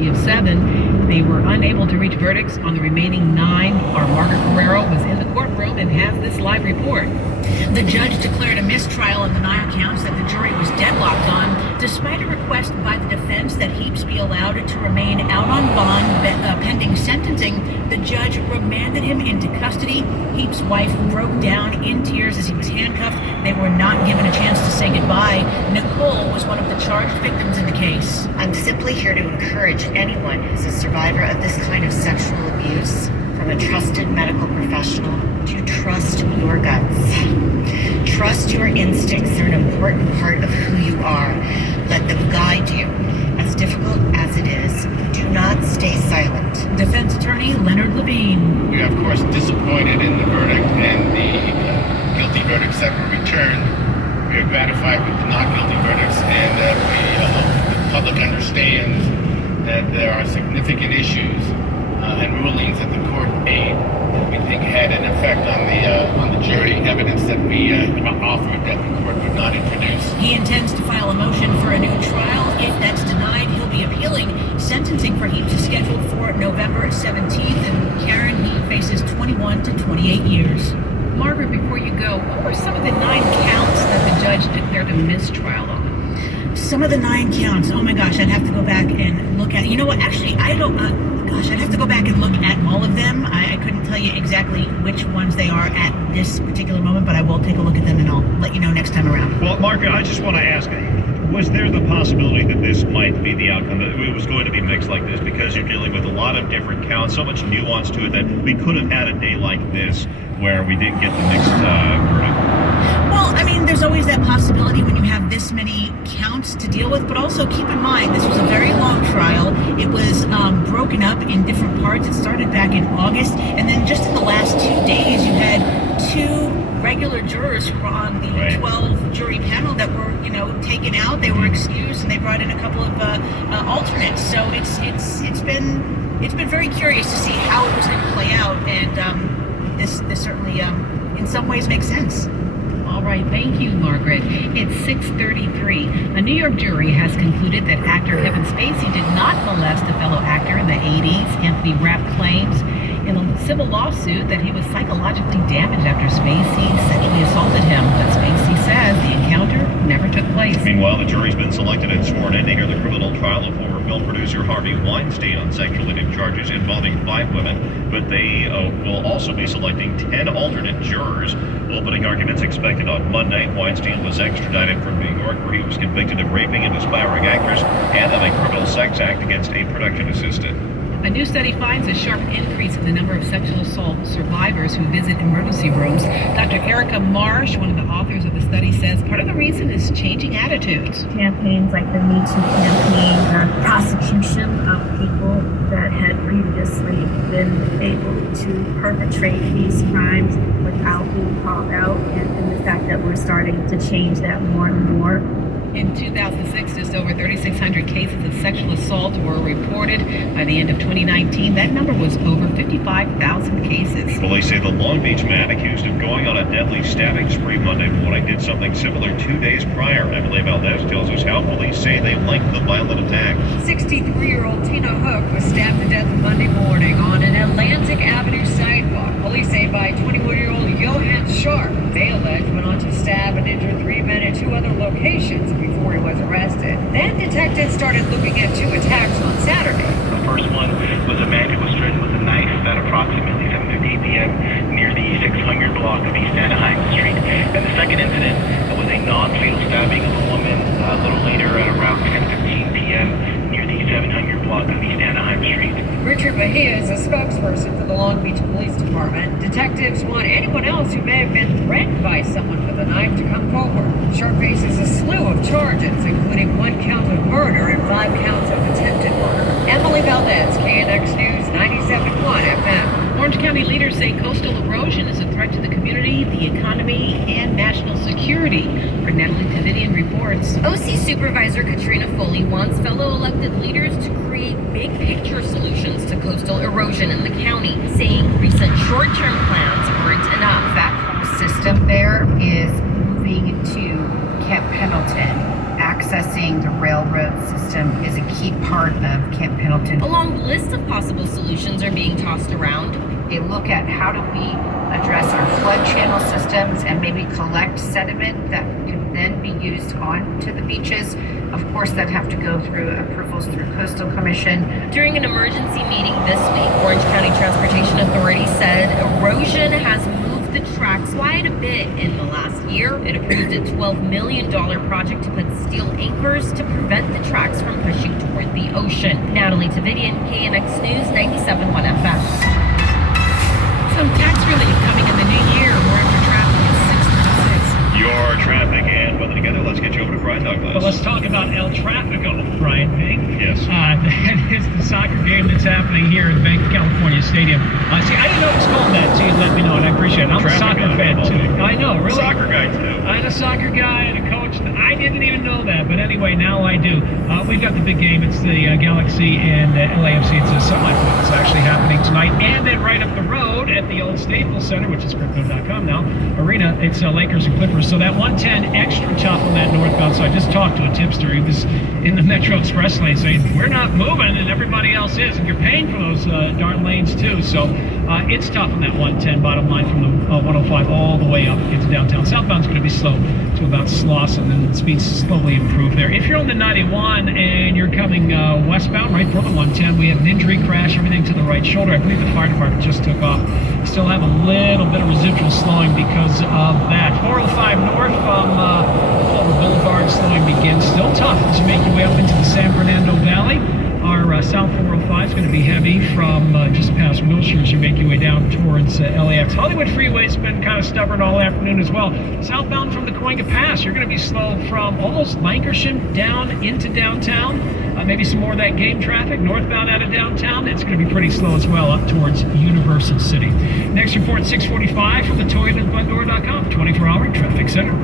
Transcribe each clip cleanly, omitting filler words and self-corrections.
guilty of 7. They were unable to reach verdicts on the remaining 9. Our Margaret Guerrero was in the courtroom and has this live report. The judge declared a mistrial on the 9 counts that the jury was deadlocked on, despite a request by the defense that Heaps be allowed to remain out on bond pending sentencing. The judge remanded him into custody. Heaps' wife broke down in tears as he was handcuffed. They were not given a chance to say goodbye. Nicole was one of the charged victims in the case. I'm simply here to encourage anyone who's a survivor of this kind of sexual abuse from a trusted medical professional to trust your guts. Trust your instincts. They're an important part of who you are. Let them guide you. As difficult as it is, do not stay silent. Defense attorney Leonard Levine. We are, of course, disappointed in the verdict and the guilty verdicts that were returned. We are gratified with the not guilty verdicts, and we hope the public understands that there are significant issues and rulings that the court made that we think had an effect on the jury, evidence that we offered that the court would not introduce. He intends to file a motion for a new trial. If that's denied, he'll be appealing. Sentencing for Heaps is scheduled for November 17th, and Karen, he faces 21 to 28 years. Margaret, before you go, what were some of the 9 counts that the judge declared a mistrial on? Some of the 9 counts, oh my gosh, I'd have to go back and look at it. You know what, actually, I don't, I'd have to go back and look at all of them. I couldn't tell you exactly which ones they are at this particular moment, but I will take a look at them and I'll let you know next time around. Well, Margaret, I just want to ask, was there the possibility that this might be the outcome, that it was going to be mixed like this, because you're dealing with a lot of different counts, so much nuance to it, that we could have had a day like this where we didn't get the mixed verdict? Well, I mean, there's always that possibility when you have this many counts to deal with, but also keep in mind, this was a very long trial. It was broken up in different parts. It started back in August, and then just in the last 2 days, you had 2 regular jurors who were on the 12 jury panel that were, taken out. They were excused, and they brought in a couple of alternates. So it's been very curious to see how it was going to play out, and this certainly in some ways makes sense. All right, thank you, Margaret. It's 6:33. A New York jury has concluded that actor Kevin Spacey did not molest a fellow actor in the 80s. Anthony Rapp claims in a civil lawsuit that he was psychologically damaged after Spacey sexually assaulted him. But Spacey says the encounter never took place. Meanwhile, the jury's been selected and sworn in to hear the criminal trial of former film producer Harvey Weinstein on sexually charges involving 5 women. But they will also be selecting 10 alternate jurors. Opening arguments expected on Monday. Weinstein was extradited from New York, where he was convicted of raping an aspiring actress and of a criminal sex act against a production assistant. A new study finds a sharp increase in the number of sexual assault survivors who visit emergency rooms. Dr. Erica Marsh, one of the authors of the study, says part of the reason is changing attitudes. Campaigns like the Me Too campaign, prosecution of people that had previously been able to perpetrate these crimes without being called out, and the fact that we're starting to change that more and more. In 2006, just over 3,600 cases of sexual assault were reported. By the end of 2019, that number was over 55,000 cases. Police say the Long Beach man accused of going on a deadly stabbing spree Monday morning did something similar 2 days prior. Emily Valdez tells us how police say they linked the violent attack. 63-year-old Tina Hook was stabbed to death Monday morning on an Atlantic Avenue sidewalk. Police say by 21-year-old Johann Sharp. They allege went on to stab and injure 3 men at 2 other locations before he was arrested. Then detectives started looking at 2 attacks on Saturday. The first one was a man who was threatened with a knife at approximately 7:50 p.m. near the 600 block of East Anaheim Street. And the second incident was a non-fatal stabbing of a woman a little later at around 10:15 p.m. near the 700 block of East Anaheim Street. Richard Bahia is a spokesperson for the Long Beach Police Department. Detectives want anyone else who may have been threatened by someone with a knife to come forward. Sharp faces a slew of charges, including 1 count of murder and 5 counts of attempted murder. Emily Valdez, KNX News 97.1 FM. Orange County leaders say coastal erosion is a threat to the community, the economy, and national security. For Natalie Tavidian reports. OC Supervisor Katrina Foley wants fellow elected leaders to create big picture solutions to coastal erosion in the county, saying recent short-term plans weren't enough. That whole system there is moving to Camp Pendleton. Accessing the railroad system is a key part of Camp Pendleton list of possible solutions are being tossed around. They look at how do we address our flood channel systems and maybe collect sediment that can then be used onto the beaches. Of course, that have to go through approvals through Coastal Commission. During an emergency meeting this week, Orange County Transportation Authority said erosion has moved the tracks quite a bit in the last year. It approved a $12 million project to put steel anchors to prevent the tracks from pushing toward the ocean. Natalie Tavidian, KNX News, 97.1 FM. Some tax relief coming in the new year. We're after traffic at 6:36. Your traffic and weather together. Let's get you over to Brian Douglas. Well, let's talk about El Tráfico, Brian Ping. Yes. That is the soccer game that's happening here in Bank of California Stadium. See, I didn't know it was called that, so you let me know, and I appreciate it. I'm a soccer fan, too. I know, really. Soccer guy, too. I'm a soccer guy and a coach. I didn't even know that, but anyway, now I do. We've got the big game. It's the Galaxy and LAFC. It's a semifinal. It's actually happening tonight. And then right up the road at the old Staples Center, which is crypto.com now, arena, it's Lakers and Clippers. So that 110 extra tough on that northbound. So I just talked to a tipster. He was in the Metro Express lane saying, we're not moving and everybody else is. And you're paying for those darn lanes too. So it's tough on that 110 bottom line from the 105 all the way up into downtown. Southbound's going to be slow to about Sloss, and then the speeds slowly improve there. If you're on the 91 and you're coming westbound, right for the 110, we have an injury crash, everything to the right shoulder. I believe the fire department just took off. Still have a little bit of residual slowing because of that. 405 north from Culver Boulevard, slowing begins. Still tough as you make your way up into the San Fernando Valley. Our South 405 is going to be heavy from just past Wilshire as you make your way down towards LAX. Hollywood Freeway's been kind of stubborn all afternoon as well. Southbound from the Cahuenga Pass, you're going to be slow from almost Lankershim down into downtown. Maybe some more of that game traffic. Northbound out of downtown, it's going to be pretty slow as well up towards Universal City. Next report, 645 from the ToyotaGlendora.com, 24-hour traffic center.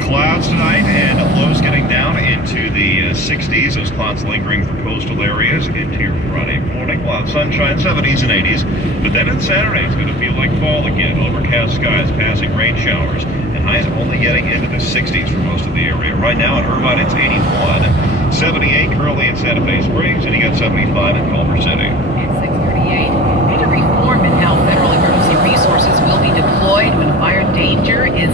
Clouds tonight and lows getting down into the 60s. Those clouds lingering for coastal areas into your Friday morning. Wild sunshine, 70s and 80s. But then on Saturday, it's going to feel like fall again. Overcast skies, passing rain showers, and highs only getting into the 60s for most of the area. Right now in Irvine, it's 81. 78 currently in Santa Fe Springs, and you got 75 in Culver City. It's 6:38. Need a reform in how federal emergency resources will be deployed when fire danger is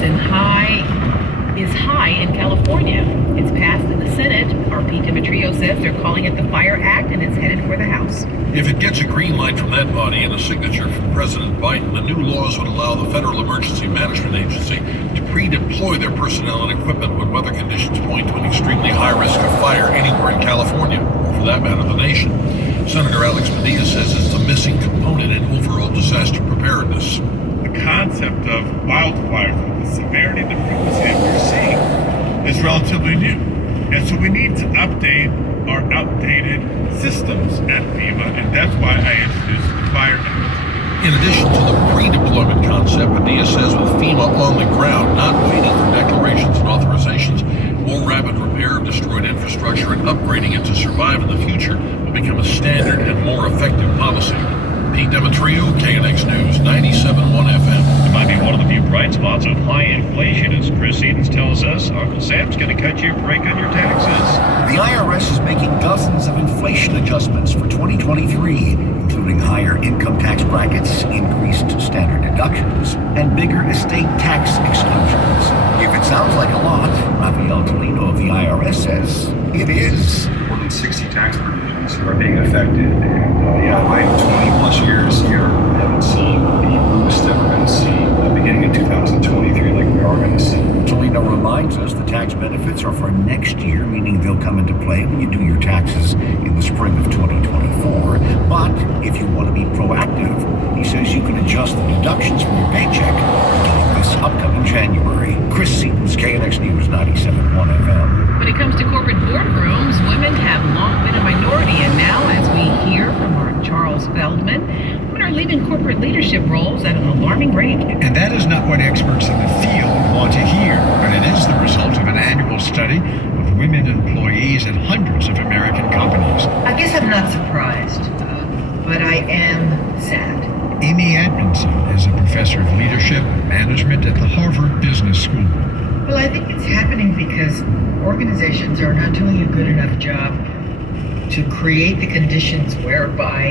high in California. It's passed in the Senate. RP Demetrio says they're calling it the Fire Act, and it's headed for the House. If it gets a green light from that body and a signature from President Biden, the new laws would allow the Federal Emergency Management Agency to pre-deploy their personnel and equipment when weather conditions point to an extremely high risk of fire anywhere in California, or for that matter, the nation. Senator Alex Padilla says it's a missing component in overall disaster preparedness. The concept of wildfires, the severity of the frequency that we're seeing, is relatively new. And so we need to update our outdated systems at FEMA, and that's why I introduced the Fire Act. In addition to the pre-deployment concept, Padilla says with FEMA on the ground, not waiting for declarations and authorizations, more rapid repair of destroyed infrastructure and upgrading it to survive in the future will become a standard and more effective policy. Pete Demetrio, KNX News, 97.1 FM. It might be one of the few bright spots of high inflation, as Chris Edens tells us. Uncle Sam's going to cut you a break on your taxes. The IRS is making dozens of inflation adjustments for 2023, including higher income tax brackets, increased standard deductions, and bigger estate tax exclusions. If it sounds like a lot, Rafael Tolino of the IRS says it is. More than 60 tax provisions are being affected, and my 20 plus years here haven't seen the boost that we're going to see beginning in 2023 like we are going to see. Tolino reminds us the tax benefits are for next year, meaning they'll come into play when you do your taxes in the spring of 2024. But if you want to be proactive, he says you can adjust the deductions from your paycheck beginning this upcoming January. Chris Seaton's KNX News 97.1 FM. When it comes to corporate boardrooms, women have long been a minority, and now, as we hear from our Charles Feldman, women are leaving corporate leadership roles at an alarming rate. And that is not what experts in the field want to hear, but it is the result of an annual study of women employees at hundreds of American companies. I guess I'm not surprised, but I am sad. Amy Edmondson is a professor of leadership and management at the Harvard Business School. Well, I think it's happening because organizations are not doing a good enough job to create the conditions whereby